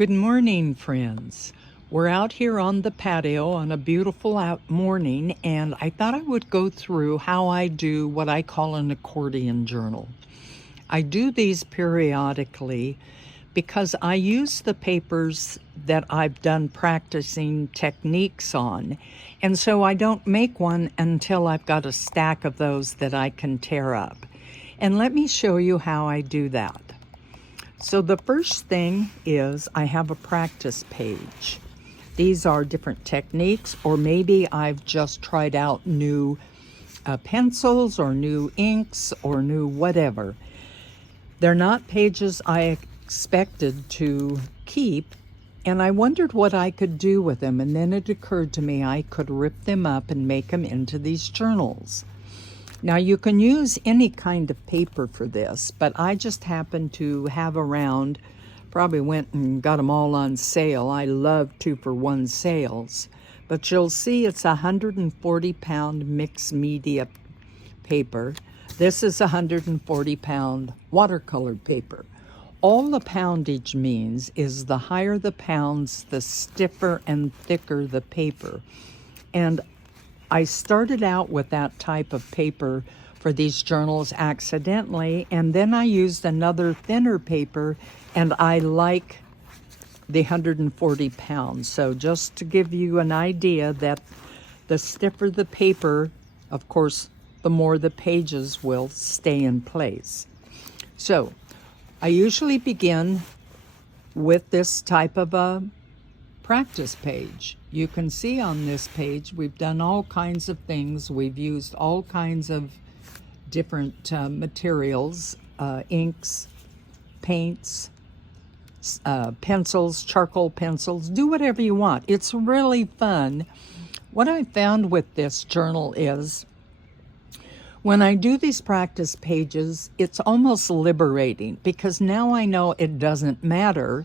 Good morning, friends. We're out here on the patio on a beautiful out morning, and I thought I would go through how I do what I call an accordion journal. I do these periodically because I use the papers that I've done practicing techniques on, and so I don't make one until I've got a stack of those that I can tear up. And let me show you how I do that. So the first thing is I have a practice page. These are different techniques, or maybe I've just tried out new pencils or new inks or new whatever. They're not pages I expected to keep, and I wondered what I could do with them, and then it occurred to me I could rip them up and make them into these journals. Now, you can use any kind of paper for this, but I just happened to have around, probably went and got them all on sale. I love 2-for-1 sales. But you'll see it's 140-pound mixed media paper. This is 140-pound watercolor paper. All the poundage means is the higher the pounds, the stiffer and thicker the paper. And I started out with that type of paper for these journals accidentally, and then I used another thinner paper, and I like the 140 pounds. So just to give you an idea that the stiffer the paper, of course, the more the pages will stay in place. So I usually begin with this type of a practice page. You can see on this page we've done all kinds of things. We've used all kinds of different materials, inks, paints, pencils, charcoal pencils. Do whatever you want. It's really fun. What I found with this journal is when I do these practice pages, it's almost liberating because now I know it doesn't matter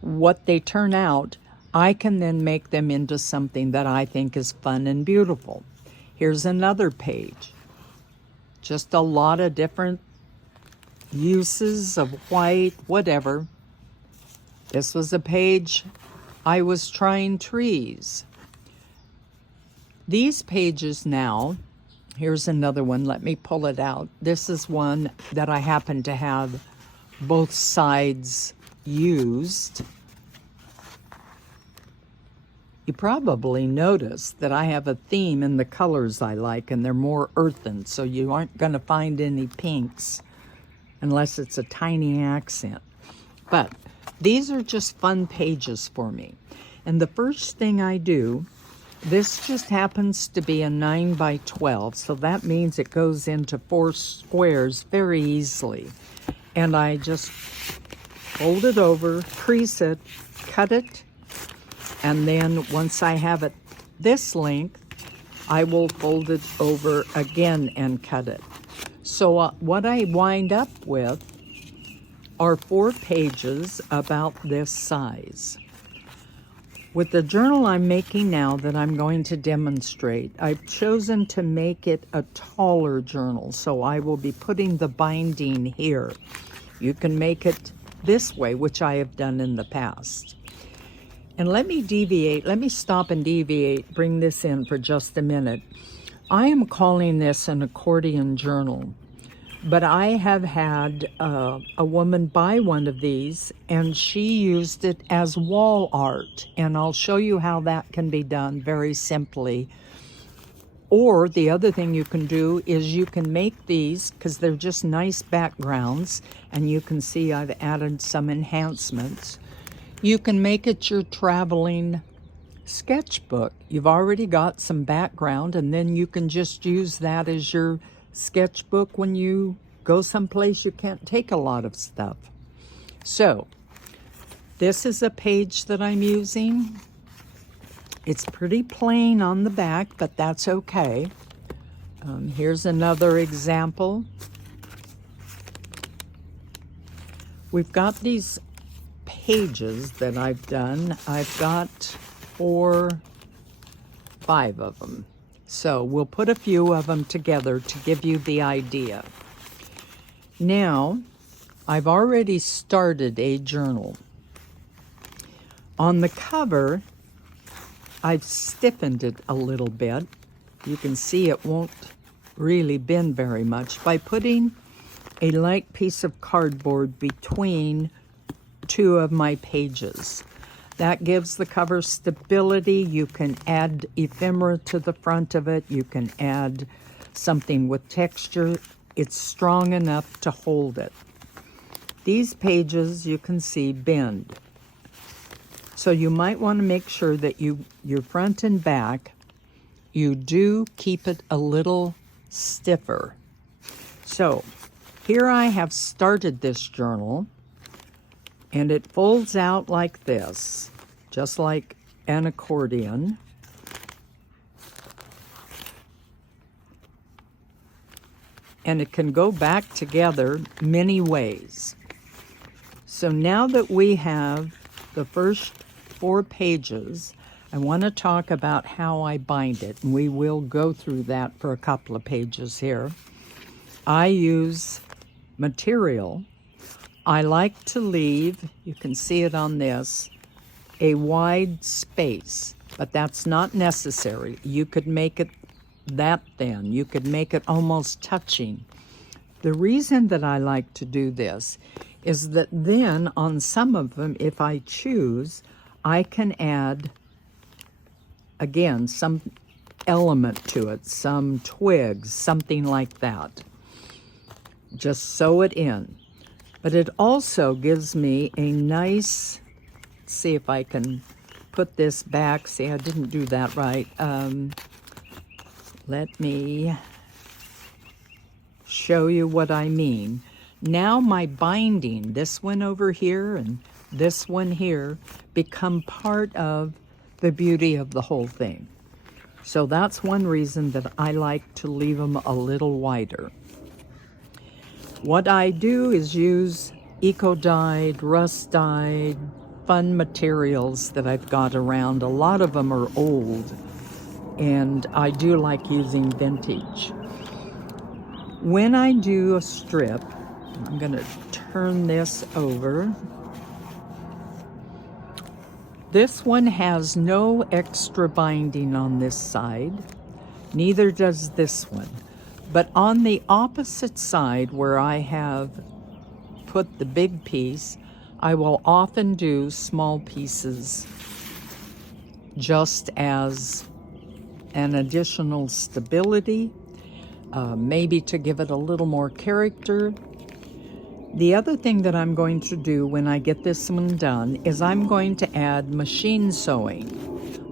what they turn out. I can then make them into something that I think is fun and beautiful. Here's another page. Just a lot of different uses of white, whatever. This was a page I was trying trees. These pages now, here's another one. Let me pull it out. This is one that I happen to have both sides used. You probably noticed that I have a theme in the colors I like, and they're more earthen, so you aren't going to find any pinks unless it's a tiny accent. But these are just fun pages for me. And the first thing I do, this just happens to be a 9x12, so that means it goes into 4 squares very easily. And I just fold it over, crease it, cut it, and then once I have it this length, I will fold it over again and cut it. So what I wind up with are 4 pages about this size. With the journal I'm making now that I'm going to demonstrate, I've chosen to make it a taller journal, so I will be putting the binding here. You can make it this way, which I have done in the past. And let me stop and deviate, bring this in for just a minute. I am calling this an accordion journal, but I have had a woman buy one of these, and she used it as wall art, and I'll show you how that can be done very simply. Or the other thing you can do is you can make these, because they're just nice backgrounds, and you can see I've added some enhancements. You can make it your traveling sketchbook. You've already got some background, and then you can just use that as your sketchbook when you go someplace you can't take a lot of stuff. So, this is a page that I'm using. It's pretty plain on the back, but that's okay. Here's another example. We've got these pages that I've done. I've got 5 of them. So we'll put a few of them together to give you the idea. Now, I've already started a journal. On the cover, I've stiffened it a little bit. You can see it won't really bend very much by putting a light piece of cardboard between two of my pages. That gives the cover stability. You can add ephemera to the front of it. You can add something with texture. It's strong enough to hold it. These pages, you can see, bend. So you might want to make sure that your front and back, you do keep it a little stiffer. So here I have started this journal, and it folds out like this, just like an accordion. And it can go back together many ways. So now that we have the first 4 pages, I want to talk about how I bind it, and we will go through that for a couple of pages here. I use material. I like to leave, you can see it on this, a wide space, but that's not necessary. You could make it that thin. You could make it almost touching. The reason that I like to do this is that then on some of them, if I choose, I can add, again, some element to it, some twigs, something like that. Just sew it in. But it also gives me a nice, see if I can put this back. See, I didn't do that right. Let me show you what I mean. Now my binding, this one over here and this one here, become part of the beauty of the whole thing. So that's one reason that I like to leave them a little wider. What I do is use eco-dyed, rust-dyed, fun materials that I've got around. A lot of them are old, and I do like using vintage. When I do a strip, I'm going to turn this over. This one has no extra binding on this side. Neither does this one. But on the opposite side where I have put the big piece, I will often do small pieces just as an additional stability, maybe to give it a little more character. The other thing that I'm going to do when I get this one done is I'm going to add machine sewing.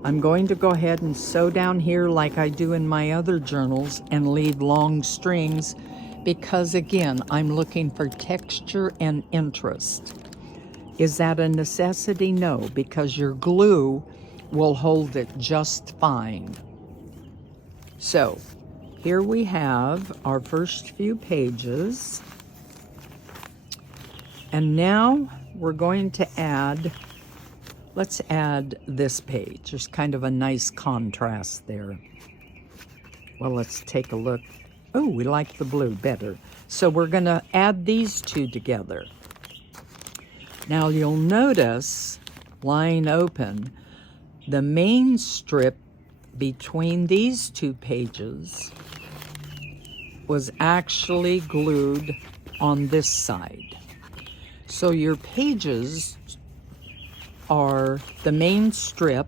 I'm going to go ahead and sew down here like I do in my other journals and leave long strings because, again, I'm looking for texture and interest. Is that a necessity? No, because your glue will hold it just fine. So here we have our first few pages. And now we're going to add, let's add this page. There's kind of a nice contrast there. Well, let's take a look. Oh, we like the blue better. So we're going to add these two together. Now you'll notice, lying open, the main strip between these two pages was actually glued on this side. So your pages are the main strip.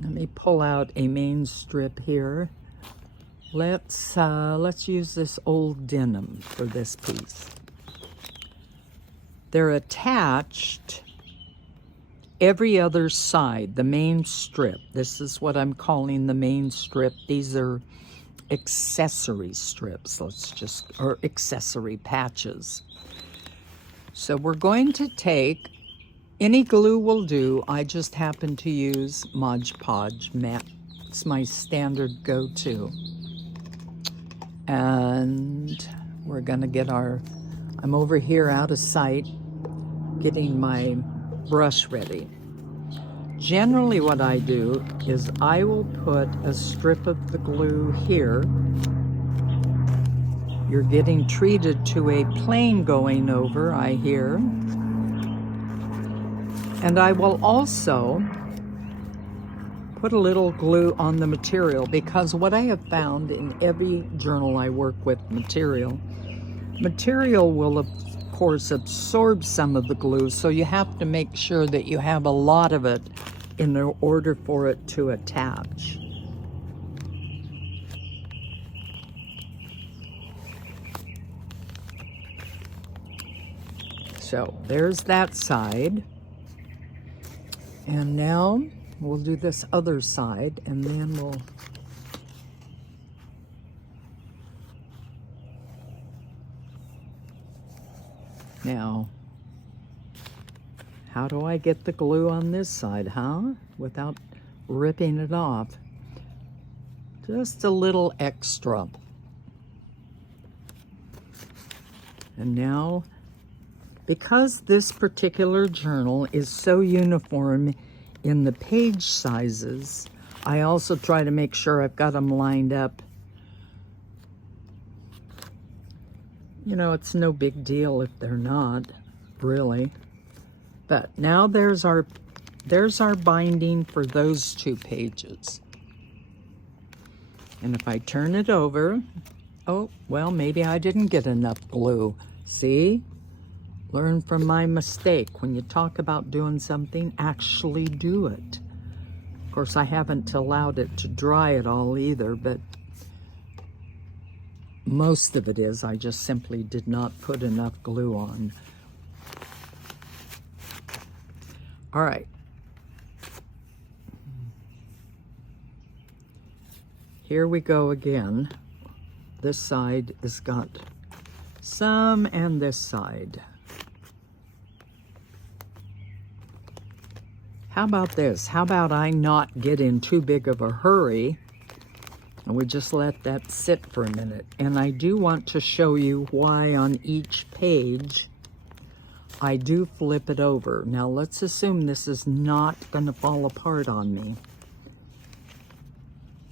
Let me pull out a main strip here. Let's use this old denim for this piece. They're attached every other side, the main strip. This is what I'm calling the main strip. These are accessory strips, or accessory patches. So we're going to take, any glue will do. I just happen to use Mod Podge matte. It's my standard go-to. And we're gonna get I'm over here out of sight, getting my brush ready. Generally what I do is I will put a strip of the glue here. You're getting treated to a plane going over, I hear. And I will also put a little glue on the material, because what I have found in every journal I work with, material will of course absorb some of the glue, so you have to make sure that you have a lot of it in order for it to attach. So there's that side. And now we'll do this other side, and then we'll now, how do I get the glue on this side, huh? Without ripping it off. Just a little extra. And now, because this particular journal is so uniform in the page sizes, I also try to make sure I've got them lined up. You know, it's no big deal if they're not, really. But now there's our binding for those 2 pages. And if I turn it over, oh, well, maybe I didn't get enough glue. See? Learn from my mistake. When you talk about doing something, actually do it. Of course, I haven't allowed it to dry at all either, but most of it is. I just simply did not put enough glue on. All right. Here we go again. This side has got some, and this side. How about this? How about I not get in too big of a hurry, and we just let that sit for a minute. And I do want to show you why on each page I do flip it over. Now let's assume this is not going to fall apart on me.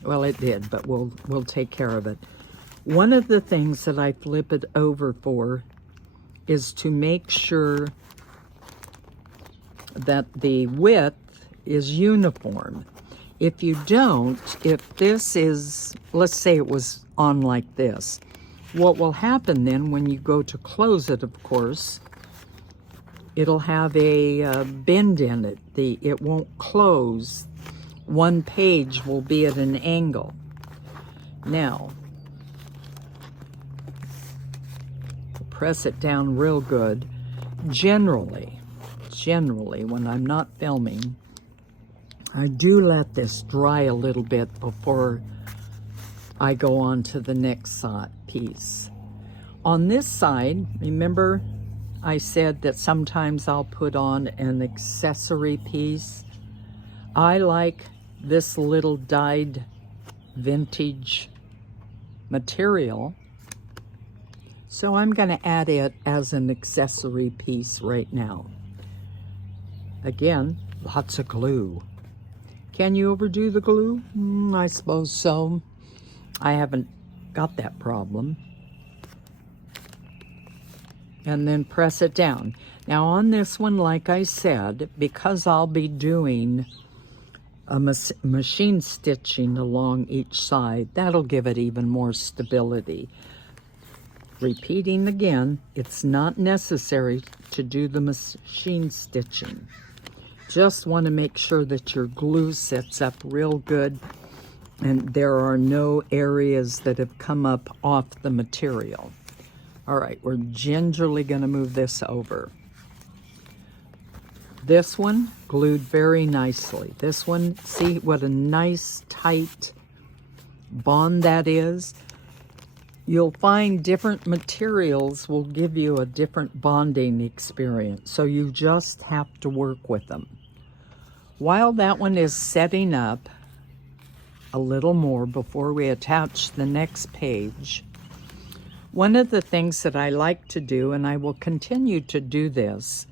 Well, it did, but we'll take care of it. One of the things that I flip it over for is to make sure that the width is uniform. If you don't, if this is, let's say it was on like this, what will happen then when you go to close it, of course, it'll have a bend in it. It won't close. One page will be at an angle. Now, press it down real good. Generally, when I'm not filming, I do let this dry a little bit before I go on to the next piece. On this side, remember I said that sometimes I'll put on an accessory piece. I like this little dyed vintage material, so I'm going to add it as an accessory piece right now. Again, lots of glue. Can you overdo the glue? I suppose so. I haven't got that problem. And then press it down. Now on this one, like I said, because I'll be doing a machine stitching along each side, that'll give it even more stability. Repeating again, it's not necessary to do the machine stitching. Just want to make sure that your glue sets up real good and there are no areas that have come up off the material. All right, we're gingerly going to move this over. This one glued very nicely. This one, see what a nice tight bond that is? You'll find different materials will give you a different bonding experience, so you just have to work with them. While that one is setting up a little more before we attach the next page, one of the things that I like to do, and I will continue to do this,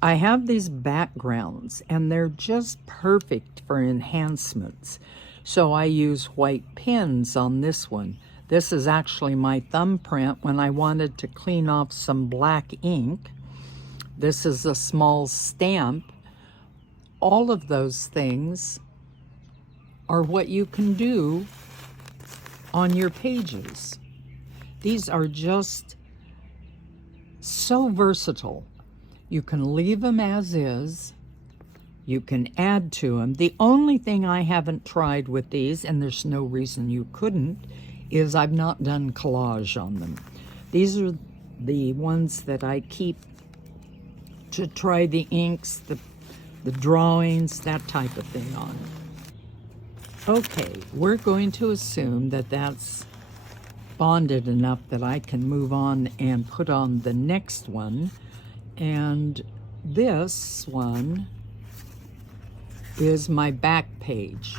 I have these backgrounds and they're just perfect for enhancements. So I use white pens on this one. This is actually my thumbprint when I wanted to clean off some black ink. This is a small stamp. All of those things are what you can do on your pages. These are just so versatile. You can leave them as is. You can add to them. The only thing I haven't tried with these, and there's no reason you couldn't, is I've not done collage on them. These are the ones that I keep to try the inks, the drawings, that type of thing on. Okay, we're going to assume that that's bonded enough that I can move on and put on the next one. And this one is my back page.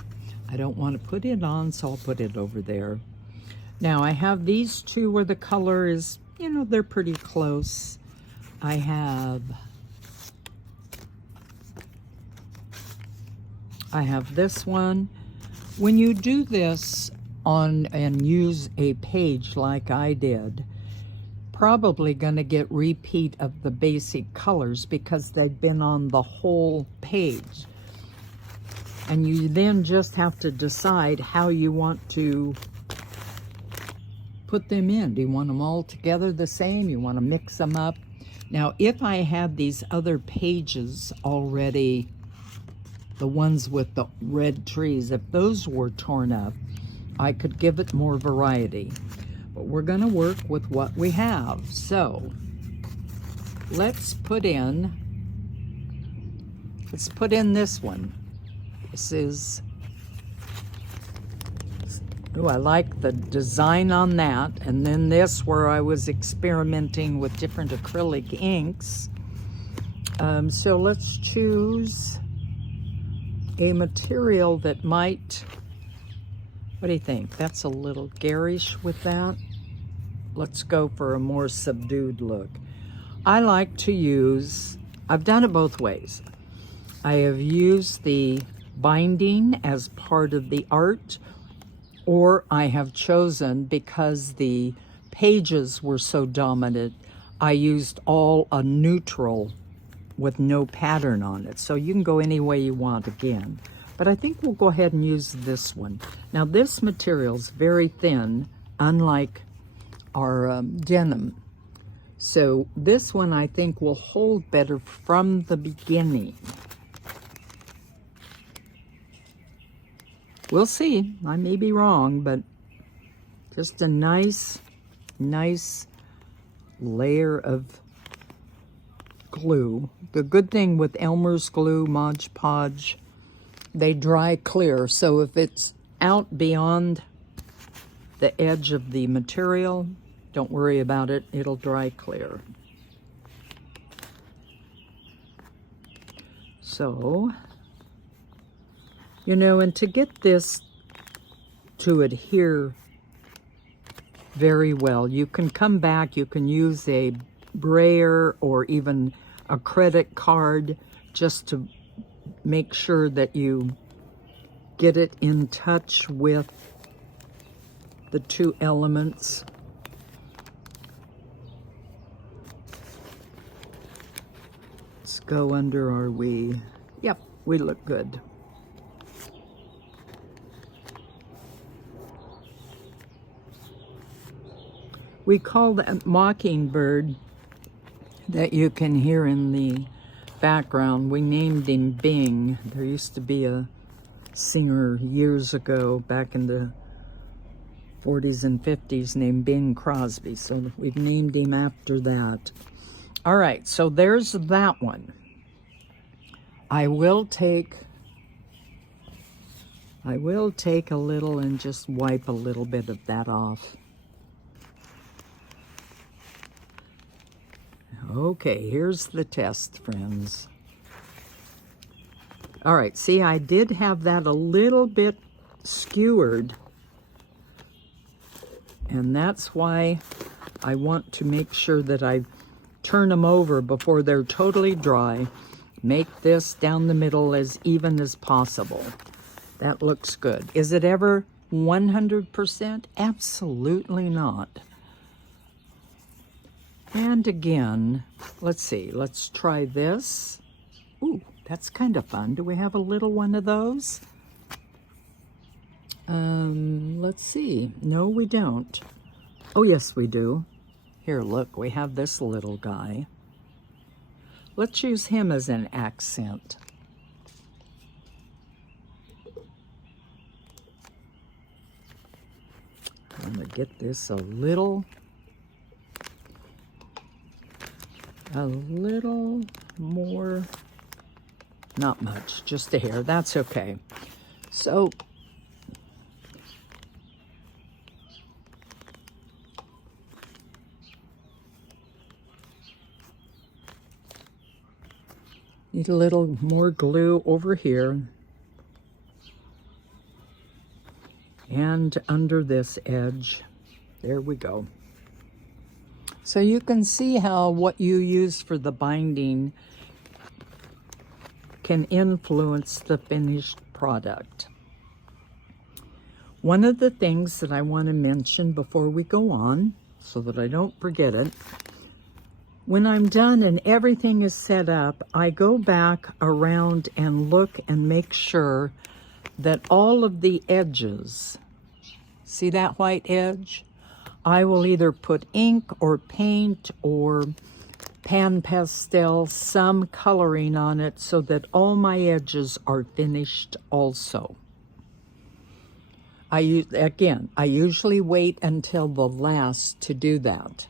I don't want to put it on, so I'll put it over there. Now I have these two where the color is, you know, they're pretty close. I have this one. When you do this on and use a page like I did, probably going to get repeat of the basic colors because they've been on the whole page. And you then just have to decide how you want to put them in. Do you want them all together the same? You want to mix them up? Now, if I had these other pages already, the ones with the red trees, if those were torn up, I could give it more variety. But we're going to work with what we have. So let's put in this one. This is, oh, I like the design on that. And then this, where I was experimenting with different acrylic inks. So let's choose a material that might, what do you think? That's a little garish with that. Let's go for a more subdued look. I like to use, I've done it both ways. I have used the binding as part of the art, or I have chosen, because the pages were so dominant, I used all a neutral with no pattern on it. So you can go any way you want again. But I think we'll go ahead and use this one. Now this material is very thin, unlike our denim. So this one I think will hold better from the beginning. We'll see. I may be wrong, but just a nice layer of glue. The good thing with Elmer's glue, Mod Podge, they dry clear. So if it's out beyond the edge of the material, don't worry about it. It'll dry clear. So, you know, and to get this to adhere very well, you can come back, you can use a brayer or even a credit card just to make sure that you get it in touch with the two elements. Let's go under, are we? Yep, we look good. We call that mockingbird that you can hear in the background. We named him Bing. There used to be a singer years ago, back in the 40s and 50s, named Bing Crosby. So we've named him after that. All right, so there's that one. I will take a little and just wipe a little bit of that off. Okay, here's the test, friends. All right, see, I did have that a little bit skewered, and that's why I want to make sure that I turn them over before they're totally dry. Make this down the middle as even as possible. That looks good. Is it ever 100%? Absolutely not. And again, let's see, let's try this. Ooh, that's kind of fun. Do we have a little one of those? Let's see. No, we don't. Oh, yes, we do. Here, look, we have this little guy. Let's use him as an accent. I'm going to get this a little more, not much, just a hair. That's okay. So, need a little more glue over here and under this edge. There we go. So you can see how what you use for the binding can influence the finished product. One of the things that I want to mention before we go on, so that I don't forget it, when I'm done and everything is set up, I go back around and look and make sure that all of the edges, see that white edge? I will either put ink or paint or pan pastel, some coloring on it so that all my edges are finished also. I usually wait until the last to do that.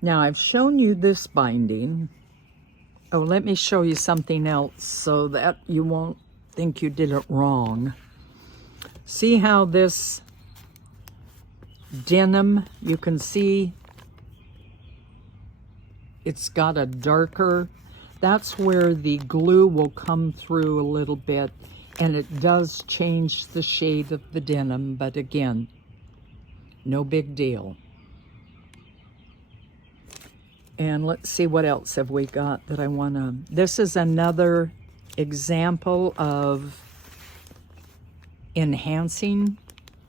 Now, I've shown you this binding. Oh, let me show you something else so that you won't think you did it wrong. See how this denim, you can see it's got a darker, that's where the glue will come through a little bit, and it does change the shade of the denim, but again, no big deal. And let's see, what else have we got that I want to... This is another example of enhancing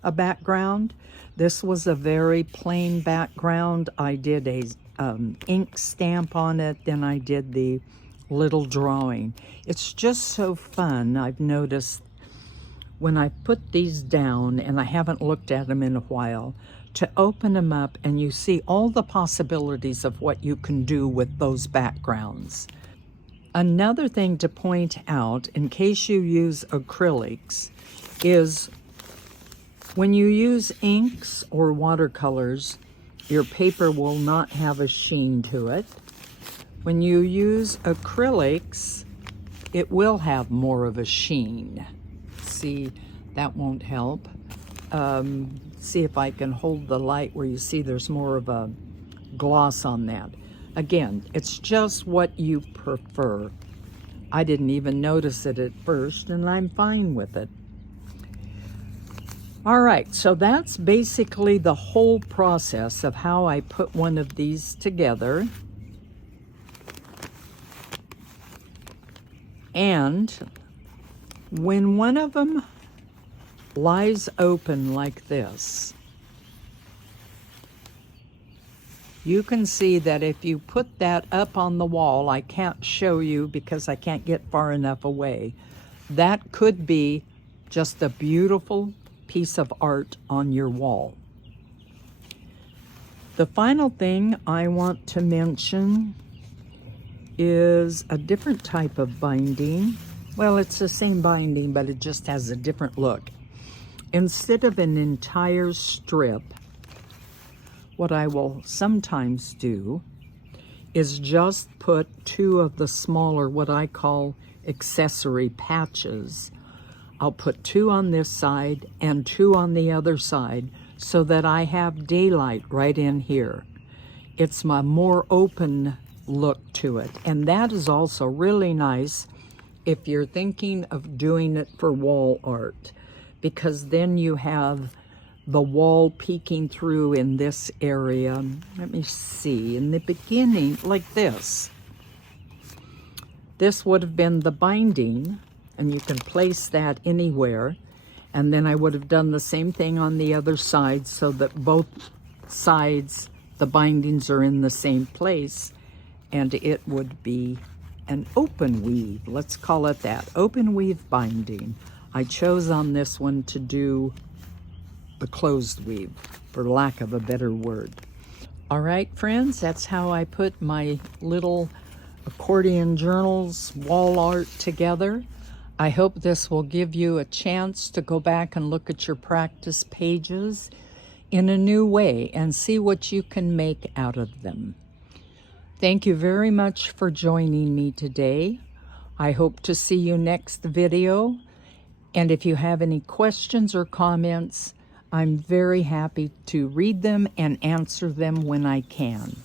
a background. This was a very plain background. I did a ink stamp on it, then I did the little drawing. It's just so fun. I've noticed when I put these down, and I haven't looked at them in a while, to open them up and you see all the possibilities of what you can do with those backgrounds. Another thing to point out, in case you use acrylics, is when you use inks or watercolors, your paper will not have a sheen to it. When you use acrylics, it will have more of a sheen. See, that won't help. See if I can hold the light where you see there's more of a gloss on that. Again, it's just what you prefer. I didn't even notice it at first, and I'm fine with it. All right, so that's basically the whole process of how I put one of these together. And when one of them lies open like this, you can see that if you put that up on the wall, I can't show you because I can't get far enough away, that could be just a beautiful piece of art on your wall. The final thing I want to mention is a different type of binding. Well, it's the same binding, but it just has a different look. Instead of an entire strip, what I will sometimes do is just put two of the smaller, what I call accessory patches. I'll put two on this side and two on the other side so that I have daylight right in here. It's my more open look to it. And that is also really nice if you're thinking of doing it for wall art, because then you have the wall peeking through in this area. Let me see, in the beginning, like this. This would have been the binding, and you can place that anywhere. And then I would have done the same thing on the other side so that both sides, the bindings are in the same place, and it would be an open weave. Let's call it that, open weave binding. I chose on this one to do the closed weave, for lack of a better word. All right, friends, that's how I put my little accordion journals wall art together. I hope this will give you a chance to go back and look at your practice pages in a new way and see what you can make out of them. Thank you very much for joining me today. I hope to see you next video. And if you have any questions or comments, I'm very happy to read them and answer them when I can.